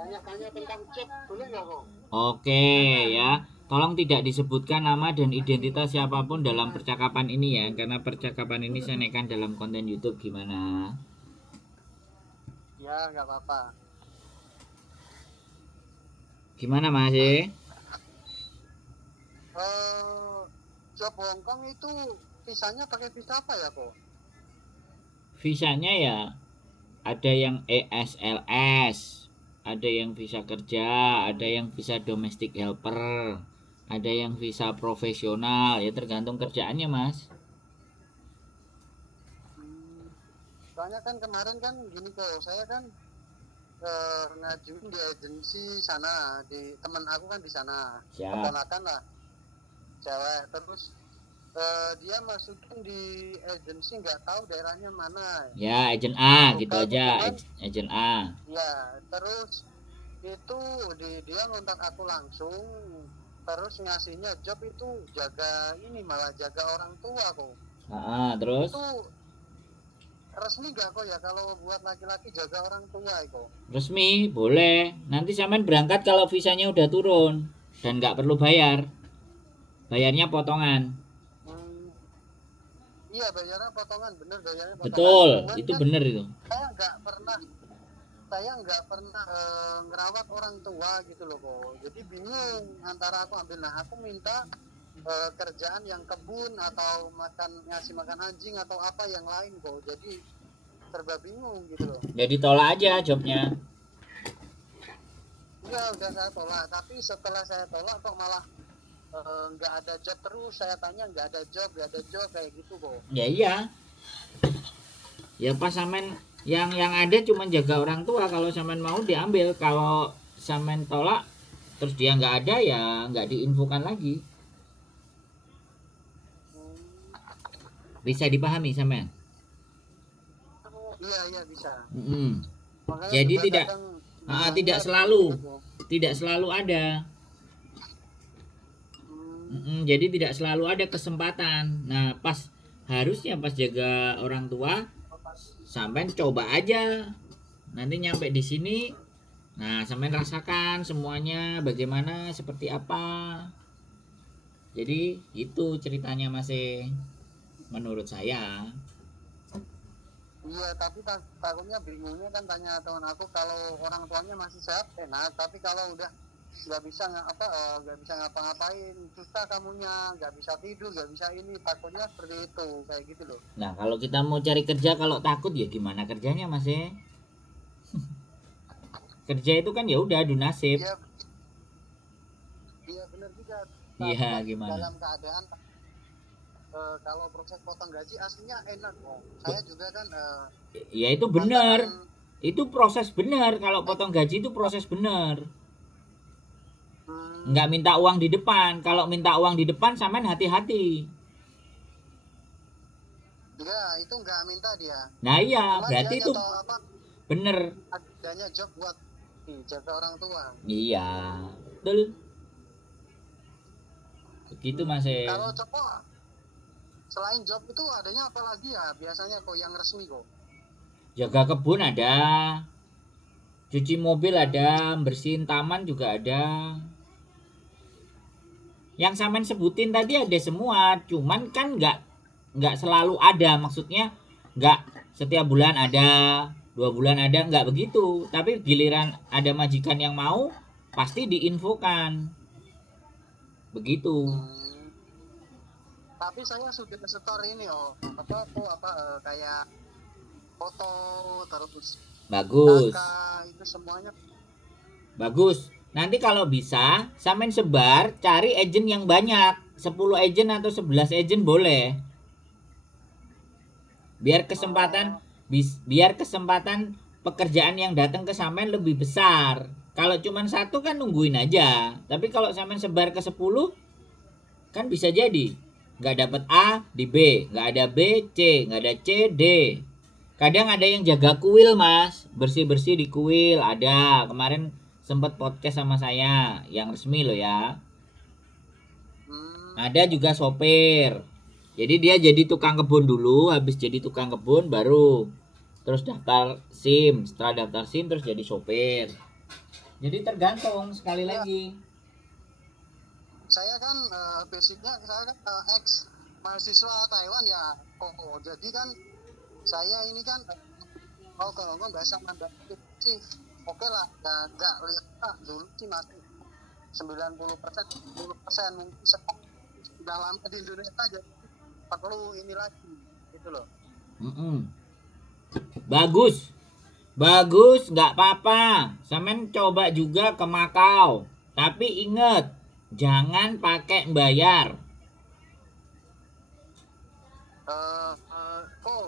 tanya-tanya tentang job boleh nggak kok? Oke ya. Tolong tidak disebutkan nama dan identitas siapapun dalam percakapan ini ya, karena percakapan ini saya naikkan dalam konten YouTube gimana? Ya nggak apa-apa. Gimana Mas? Job Hongkong itu visanya pakai visa apa ya kok? Visanya ya ada yang ESLS, ada yang visa kerja, ada yang visa domestic helper, ada yang visa profesional, ya tergantung kerjaannya Mas. Hmm, Soalnya kan kemarin kan gini kok, saya kan ngajuin di agensi sana, di teman aku kan di sana, Siap. keponakan lah, cewek. Terus dia masukin di agensi nggak tahu daerahnya mana. Ya, agent A Tuh gitu aja, kebetulan agent A. ya, terus itu dia ngontak aku langsung, terus ngasihnya job itu jaga ini, malah jaga orang tua kok. Terus Itu resmi gak kok ya kalau buat laki-laki jaga orang tua itu? resmi boleh. Nanti sampean berangkat kalau visanya udah turun dan nggak perlu bayar. Bayarnya potongan. Hmm, iya bayarnya potongan, bener bayarnya potongan. Betul, Cuman itu kan bener itu. saya nggak pernah saya nggak pernah ngerawat orang tua gitu loh kok. Jadi bingung antara aku ambil, nah aku minta kerjaan yang kebun atau ngasih makan anjing atau apa yang lain kok. Jadi serba bingung gitu loh. Jadi tolak aja jobnya. Iya udah saya tolak, tapi setelah saya tolak kok malah nggak ada job terus. Saya tanya nggak ada job kayak gitu kok. Ya iya, ya pas sampean yang ada cuma jaga orang tua. Kalau sampean mau diambil, kalau sampean tolak terus dia nggak ada ya nggak diinfokan lagi. Hmm, Bisa dipahami sampean? iya iya bisa. Mm-mm. Makanya Jadi juga tidak kadang tidak bingungnya selalu itu kok. tidak selalu ada. Hmm, Jadi tidak selalu ada kesempatan. Nah pas harusnya pas jaga orang tua sampean coba aja. Nanti nyampe di sini, nah sampean rasakan semuanya bagaimana seperti apa. Jadi itu ceritanya masih menurut saya. iya tapi takutnya bingungnya kan tanya teman aku, kalau orang tuanya masih sehat enak, tapi kalau udah nggak bisa nggak bisa ngapa-ngapain, susah kamunya, nggak bisa tidur, nggak bisa ini, takutnya seperti itu kayak gitu loh. Nah kalau kita mau cari kerja kalau takut ya gimana kerjanya masih? Kerja itu kan ya udah adu nasib. Iya iya benar juga, tapi Iya kan gimana? dalam keadaan kalau proses potong gaji aslinya enak kok. Saya juga kan Ya itu benar. lantaran Itu proses benar. Kalau eh, potong gaji itu proses benar. Nggak hmm, minta uang di depan. Kalau minta uang di depan sampean hati-hati. enggak itu nggak minta dia, Nah iya cuman dia berarti itu nyata apa bener. adanya job buat jaga orang tua. Iya betul. Begitu masih. Kalau Coko selain job itu adanya apa lagi ya biasanya kok yang resmi kok? Jaga kebun ada, cuci mobil ada, bersihin taman juga ada. Yang sampean sebutin tadi ada semua, cuman kan nggak selalu ada, maksudnya nggak setiap bulan ada, 2 bulan ada, nggak begitu. Tapi giliran ada majikan yang mau, pasti diinfokan, begitu. Hmm, tapi saya sudah setor ini kayak foto, terus Bagus, data itu semuanya. bagus. Nanti kalau bisa, sampean sebar, cari agent yang banyak, 10 agent atau 11 agent boleh. Biar kesempatan Oh, biar kesempatan pekerjaan yang datang ke sampean lebih besar. Kalau cuma satu kan nungguin aja. Tapi kalau sampean sebar ke 10 kan bisa jadi nggak dapat A di B, nggak ada B C, nggak ada C D. Kadang ada yang jaga kuil mas, bersih bersih di kuil ada. Kemarin sempat podcast sama saya yang resmi loh ya. hmm, Ada juga sopir. Jadi dia jadi tukang kebun dulu, habis jadi tukang kebun baru terus daftar SIM. Setelah daftar SIM terus jadi sopir. Jadi tergantung sekali Ya, lagi. saya kan basicnya saya kan ex mahasiswa Taiwan ya. Oh, jadi kan saya ini kan mau ke Hongkong bahasa Mandarin sih. Oke lah, ya, nggak lihat lah, dulu sih masih 90%, 10% mungkin sekarang sudah lama di Indonesia aja perlu ini lagi gitu loh. Mm-mm. Bagus. Bagus, nggak apa-apa. Samen coba juga ke Makau. Tapi inget, jangan pakai bayar.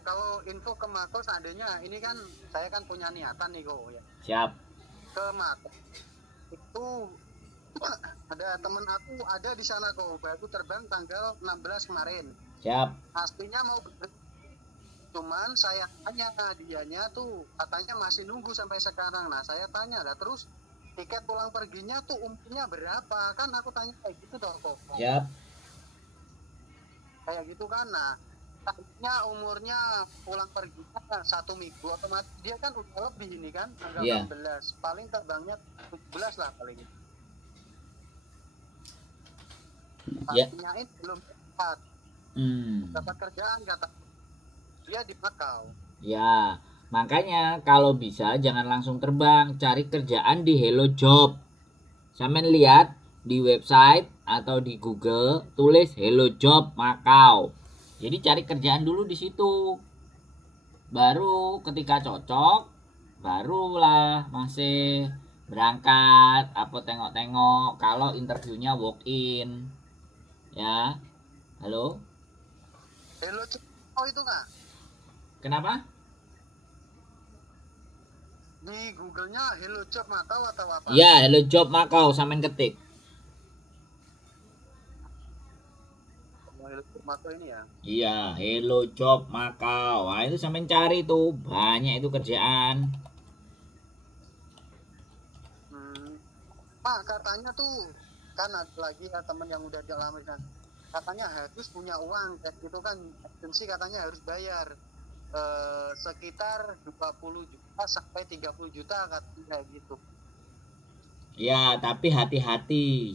Kalau info ke Mako seandainya ini kan saya kan punya niatan nih kok ya Siap. ke Mako itu ada temen aku ada di sana kok baru terbang tanggal 16 kemarin. Siap. Pastinya mau cuman saya tanya dianya tuh katanya masih nunggu sampai sekarang. Nah saya tanya lah terus tiket pulang perginya tuh umurnya berapa kan aku tanya kayak gitu dong kok Siap. kayak gitu kan. Nah tadinya umurnya pulang perginya 1 minggu otomatis dia kan udah lebih ini kan tanggal Iya. 16 paling terbangnya 17 lah paling Ya. tanyain belum dapat dapat kerjaan kata dia di Makau. Ya, makanya kalau bisa jangan langsung terbang, cari kerjaan di Hello Job. Sampean lihat di website atau di Google tulis Hello Job Makau. Jadi cari kerjaan dulu di situ. Baru ketika cocok, barulah masih berangkat apa tengok-tengok kalau interviewnya walk in. Ya. Halo? Hello oh itu kak Kenapa? di Google-nya Hello Job Makau atau apa? Ya, Hello Job Makau sampean ketik. Hello Job Makau ini ya. Iya, Hello Job Makau. Nah, itu sampean cari tuh, banyak itu kerjaan. Pak katanya tuh kan ada lagi ya temen yang udah lama kan katanya harus punya uang kayak gitu kan agensi katanya harus bayar sekitar 20 juta sampai 30 juta katanya gitu. Ya, tapi hati-hati.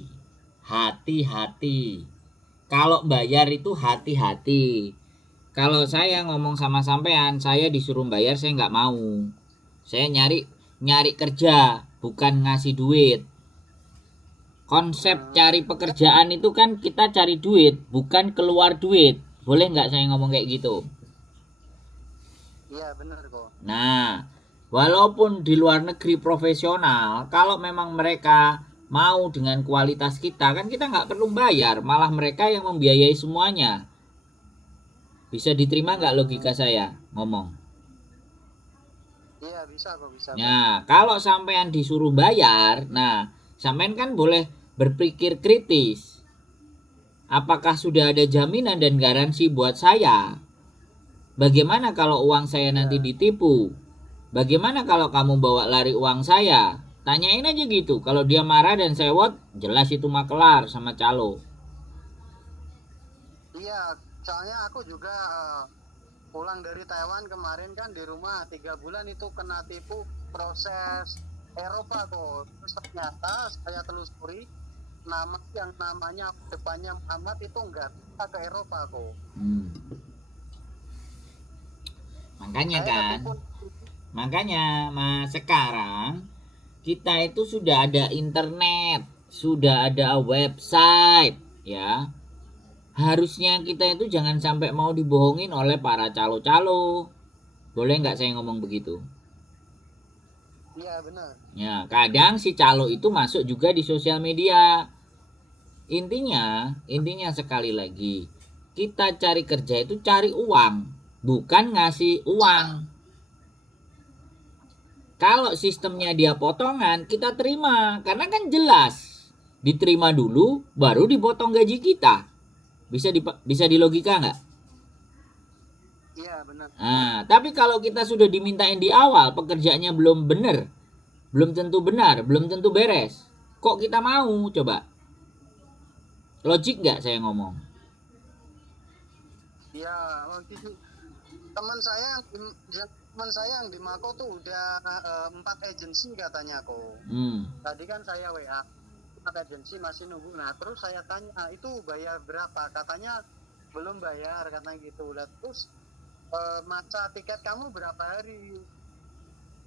Hati-hati. Kalau bayar itu hati-hati. Kalau saya ngomong sama sampean, saya disuruh bayar saya nggak mau. Saya nyari nyari kerja, bukan ngasih duit. Konsep cari pekerjaan itu kan kita cari duit, bukan keluar duit. Boleh nggak saya ngomong kayak gitu? Iya bener kok. Nah, walaupun di luar negeri profesional, kalau memang mereka mau dengan kualitas kita, kan kita nggak perlu bayar, malah mereka yang membiayai semuanya. Bisa diterima nggak logika saya ngomong? Iya bisa kok bisa. Nah, kalau sampean disuruh bayar, nah, sampean kan boleh berpikir kritis. Apakah sudah ada jaminan dan garansi buat saya? Bagaimana kalau uang saya nanti ditipu? Bagaimana kalau kamu bawa lari uang saya? Tanyain aja gitu. Kalau dia marah dan sewot, jelas itu makelar sama calo. Iya soalnya aku juga pulang dari Taiwan kemarin kan di rumah 3 bulan itu kena tipu proses Eropa kok. Terus ternyata saya telusuri nama yang namanya depannya Muhammad itu enggak bisa ke Eropa kok. Makanya Saya kan, ketipu. makanya mas sekarang kita itu sudah ada internet, sudah ada website, ya. Harusnya kita itu jangan sampai mau dibohongin oleh para calo-calo. Boleh nggak saya ngomong begitu? Iya benar. Ya, kadang si calo itu masuk juga di sosial media. Intinya sekali lagi, kita cari kerja itu cari uang, bukan ngasih uang. Kalau sistemnya dia potongan, kita terima, karena kan jelas. Diterima dulu, baru dipotong gaji kita. Bisa dilogika nggak? Iya benar. Nah, tapi kalau kita sudah dimintain di awal, pekerjaannya belum benar, belum tentu beres. Kok kita mau coba? Logik nggak saya ngomong? Iya waktu itu teman saya yang teman saya yang di Mako tuh udah 4 agensi katanya kok. Tadi kan saya WA 4 agensi masih nunggu. Nah terus saya tanya itu bayar berapa? Katanya belum bayar katanya gitu. Lah terus masa tiket kamu berapa hari?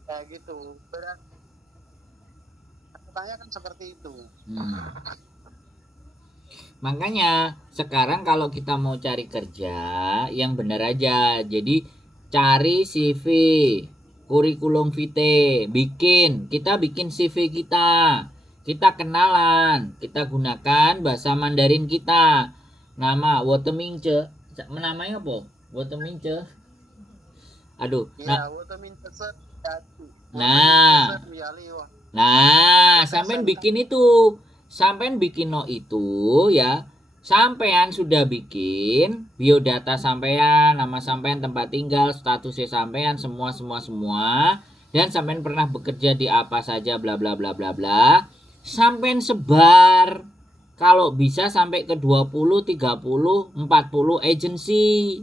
Kayak gitu. Aku tanya kan seperti itu. Makanya sekarang kalau kita mau cari kerja yang benar aja. Jadi cari CV, kurikulum vitae, kita bikin CV kita kenalan, kita gunakan bahasa Mandarin kita. Nama Wotemingce, namanya apa? Wotemingce. Aduh. Iya, Sampean bikin itu. Sampean bikin no itu ya. Sampean sudah bikin biodata sampean, nama sampean, tempat tinggal, statusnya sampean, semua dan sampean pernah bekerja di apa saja bla bla bla bla bla. Sampean sebar kalau bisa sampai ke 20, 30, 40 agensi.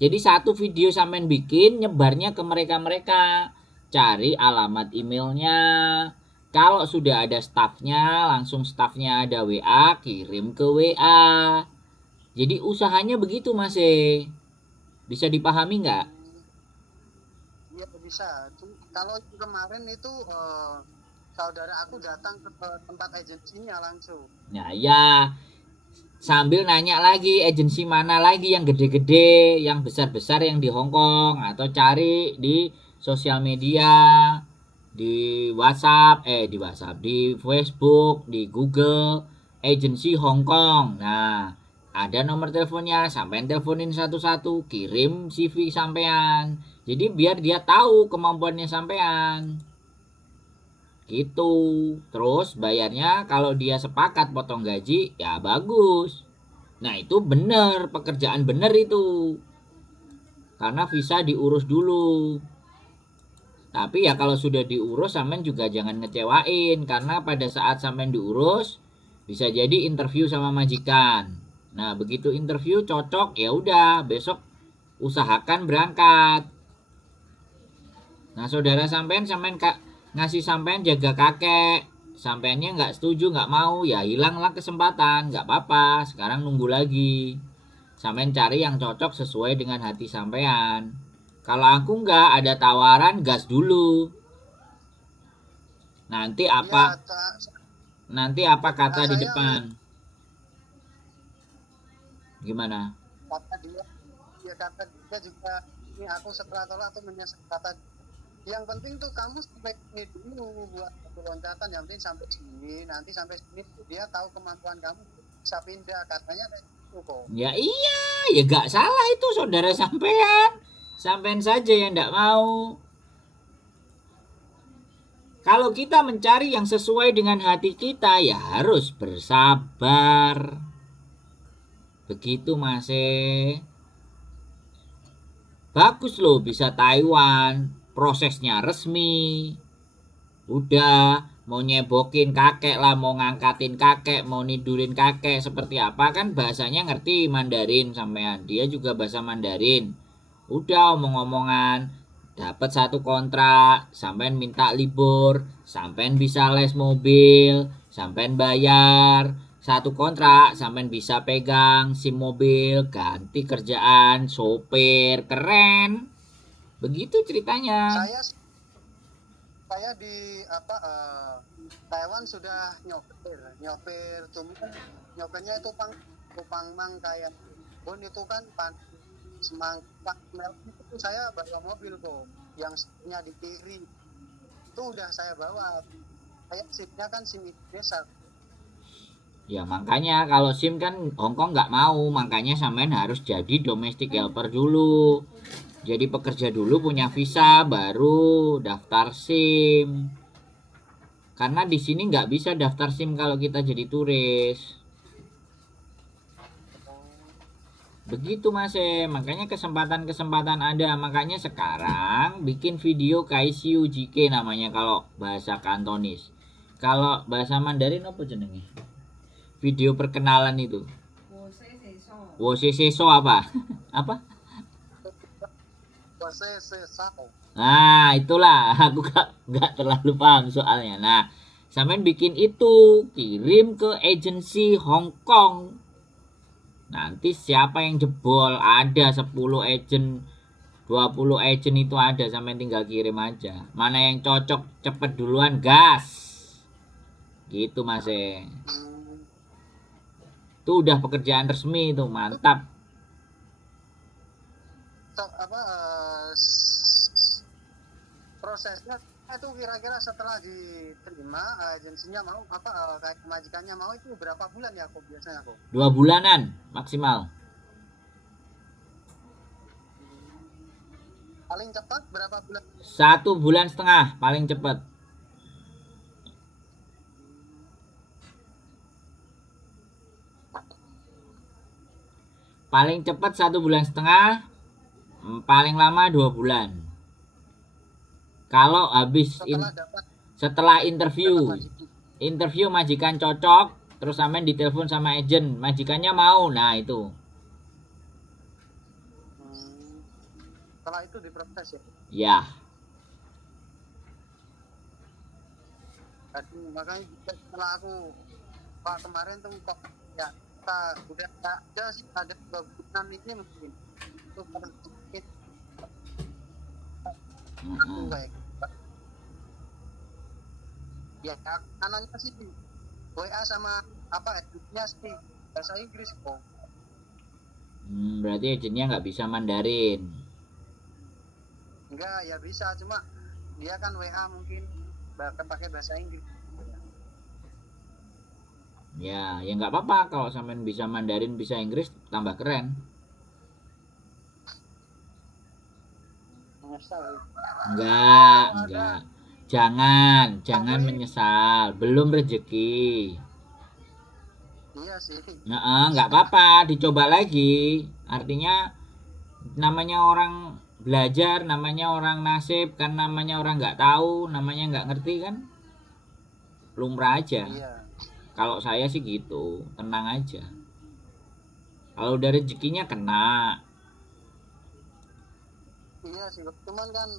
Jadi satu video sampean bikin nyebarnya ke mereka. Cari alamat emailnya. Kalau sudah ada staffnya, langsung staffnya ada WA, kirim ke WA. Jadi usahanya begitu Mas. Bisa dipahami nggak? Iya bisa. Kalau kemarin itu saudara aku datang ke tempat agensinya langsung. Ya. Sambil nanya lagi agensi mana lagi yang gede-gede, yang besar-besar yang di Hong Kong, atau cari di sosial media, di WhatsApp, di Facebook, di Google, agensi Hong Kong. Nah, ada nomor teleponnya, sampean teleponin satu-satu, kirim CV sampean. Jadi biar dia tahu kemampuannya sampean. Gitu. Terus bayarnya kalau dia sepakat potong gaji, ya bagus. Nah, itu bener, pekerjaan bener itu. Karena visa diurus dulu. Tapi ya kalau sudah diurus sampean juga jangan ngecewain, karena pada saat sampean diurus bisa jadi interview sama majikan. Nah, begitu interview cocok, ya udah besok usahakan berangkat. Nah, saudara sampean ngasih sampean jaga kakek, sampeannya nggak setuju, nggak mau, ya hilanglah kesempatan, nggak apa-apa. Sekarang nunggu lagi, sampean cari yang cocok sesuai dengan hati sampean. Kalau aku nggak ada tawaran, gas dulu. Nanti apa kata di depan? Gimana? Kata dia juga ini aku setelah tolak atau menyesal kata yang penting tuh kamu sampai ini dulu buat loncatan, yang penting sampai sini, nanti sampai sini dia tahu kemampuan kamu bisa pindah, katanya kayak gitu kok. Ya iya, ya gak salah itu saudara sampean saja yang gak mau. Kalau kita mencari yang sesuai dengan hati kita, ya harus bersabar. Begitu Mas. Bagus loh bisa Taiwan, prosesnya resmi. Udah, mau nyebokin kakek lah, mau ngangkatin kakek, mau nidurin kakek, seperti apa kan bahasanya ngerti Mandarin sampean. Dia juga bahasa Mandarin. Udah omong-omongan, dapat satu kontrak, sampean minta libur, sampean bisa les mobil, sampean bayar. Satu kontrak sampean bisa pegang SIM mobil, ganti kerjaan sopir, keren. Begitu ceritanya. Saya di Taiwan sudah nyopir cuma nyopirnya itu pangmang kayak bon itu kan semangka itu saya bawa mobil kok yang SIM-nya di kiri itu udah saya bawa, kayak SIM-nya kan SIM desa. Ya makanya kalau SIM kan Hongkong nggak mau, makanya sampean harus jadi domestic helper dulu. Jadi pekerja dulu punya visa, baru daftar SIM. Karena di sini nggak bisa daftar SIM kalau kita jadi turis. Begitu Mas, makanya kesempatan ada. Makanya sekarang bikin video Kaisiu JK namanya kalau bahasa Kantonis. Kalau bahasa Mandarin apa jenenge? Video perkenalan itu. Wo seso apa? Apa? Sesako. Nah, itulah aku nggak terlalu paham soalnya. Nah, sampean bikin itu, kirim ke agensi Hong Kong. Nanti siapa yang jebol, ada 10 agent, 20 agent itu ada, sampean tinggal kirim aja. Mana yang cocok cepet duluan, gas. Gitu Mas. Hmm, Itu udah pekerjaan resmi itu, mantap. apa prosesnya itu kira-kira setelah diterima agensinya mau apa kayak majikannya mau itu berapa bulan ya kok biasanya kok? 2 bulanan maksimal. Paling cepat berapa bulan? 1,5 bulan paling cepet. Paling cepat 1,5 bulan, paling lama 2 bulan. Kalau habis Setelah dapat setelah dapat interview majikan cocok, terus sampean ditelepon sama agent, majikannya mau, nah itu. Hmm, setelah itu diproses ya. Ya, Tadi makanya setelah aku Pak kemarin tuh kok ya kita udah ada sih ada 2 bulan ini mungkin itu karena sedikit aku kayak gitu. Ya anaknya sih WA sama apa eduknya sih bahasa Inggris kok. berarti agentnya nggak bisa Mandarin. Enggak ya bisa cuma dia kan WA mungkin pakai bahasa Inggris. Ya, ya nggak apa-apa kalau sampean bisa Mandarin, bisa Inggris, tambah keren. Menyesal. Enggak. Jangan menyesal, belum rezeki. Iya sih. Nah, nggak apa-apa, dicoba lagi. Artinya namanya orang belajar, namanya orang nasib, kan namanya orang nggak tahu, namanya nggak ngerti kan, lumrah aja. Iya. Kalau saya sih gitu, tenang aja. Kalau udah rezekinya kena. Iya sih, cuman kan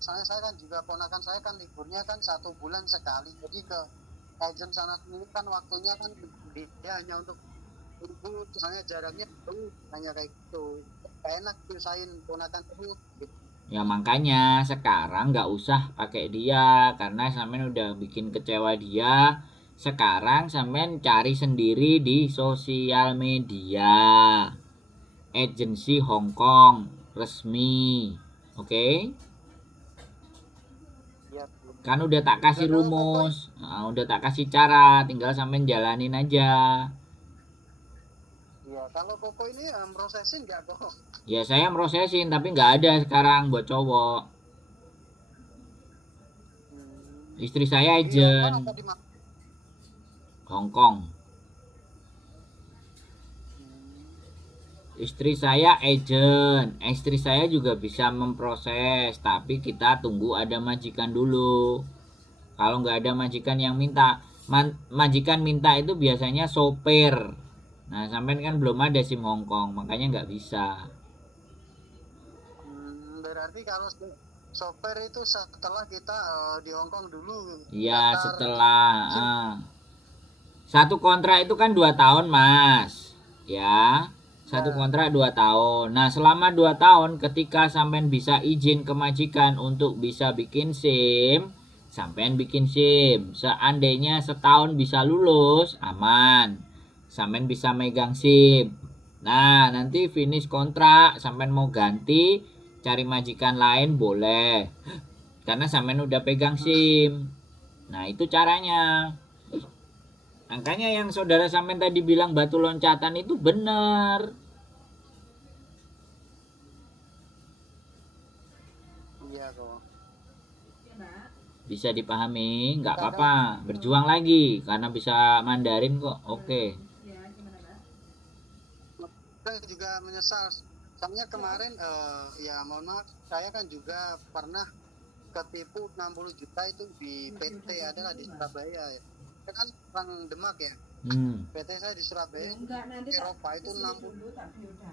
saya kan juga ponakan saya kan liburnya kan 1 bulan sekali, jadi ke agent sana sini kan waktunya kan dia hanya untuk libur, soalnya jaraknya jauh, hanya kayak gitu, gak enak nyusahin ponakan terus. Gitu. Ya makanya sekarang nggak usah pakai dia, karena sampean udah bikin kecewa dia. Sekarang sampean cari sendiri di sosial media. Agensi Hong Kong resmi. Oke? Iya. Kan udah tak kasih Dan kalau Koko, rumus, udah tak kasih cara, tinggal sampean jalanin aja. ya kalau Koko ini prosesin nggak kok? Ya saya prosesin, tapi nggak ada sekarang buat cowok. Istri saya Di Hong Kong agent apa di mana? Hong Kong. Istri saya agent, istri saya juga bisa memproses, tapi kita tunggu ada majikan dulu. Kalau nggak ada majikan yang minta, majikan minta itu biasanya sopir. Nah, sampean kan belum ada SIM Hong Kong, makanya nggak bisa. Berarti kalau sopir itu setelah kita di Hong Kong dulu Iya, daftar setelah SIM. satu kontrak itu kan 2 tahun, Mas. Ya, satu Ya. kontrak 2 tahun. Nah, selama 2 tahun, ketika sampean bisa izin ke majikan untuk bisa bikin SIM, sampean bikin SIM. Seandainya setahun bisa lulus, aman. Sampean bisa megang SIM. Nah, nanti finish kontrak, sampean mau ganti, cari majikan lain boleh. Karena sampean udah pegang SIM. Nah, itu caranya. Makanya yang saudara sampean tadi bilang batu loncatan itu benar. Iya kok. Bisa dipahami, nggak Kadang apa-apa. Berjuang lagi karena bisa Mandarin kok. Oke. saya juga menyesal. Soalnya kemarin ya mohon maaf, saya kan juga pernah ketipu 60 juta itu di PT adalah di Surabaya ya. Saya kan orang Demak ya. PT saya di Surabaya Eropa itu 60